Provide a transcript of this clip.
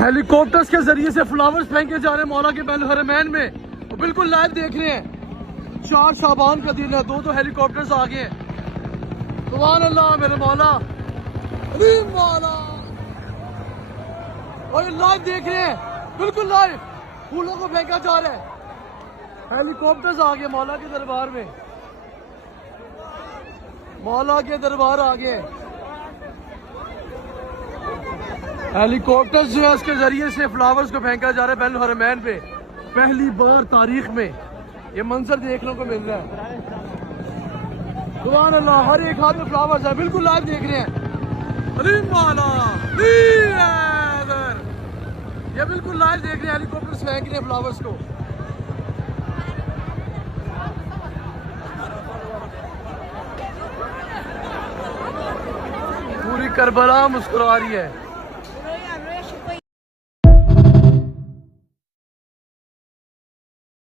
Helicopters के जरिए से फ्लावर्स फेंके जा रहे हैं मौला के बैल हरमैन में, और बिल्कुल लाइव देख रहे हैं। 4 शाबान का दिन है, 2 हेलीकॉप्टर्स आ गए हैं। सुभान अल्लाह मेरे मौला, अरे मौला, और ये लाइव देख रहे हैं, बिल्कुल लाइव फूलों को फेंका जा रहा है। हेलीकॉप्टर्स आ गए मौला के दरबार में, मौला के दरबार आ गए। हेलीकॉप्टर्स जो है उसके जरिए से फ्लावर्स को फेंका जा रहा है बैल हरमैन पे। पहली बार तारीख में ये मंजर देखने को मिल रहा है। सुभान अल्लाह, हर एक हाथ में फ्लावर्स है, बिल्कुल लाइव देख रहे हैं। अरे मौला, ये बिल्कुल लाइव देख रहे हैं, हेलीकॉप्टर्स फेंक रहे हैं फ्लावर्स को। पूरी करबला मुस्कुरा रही है।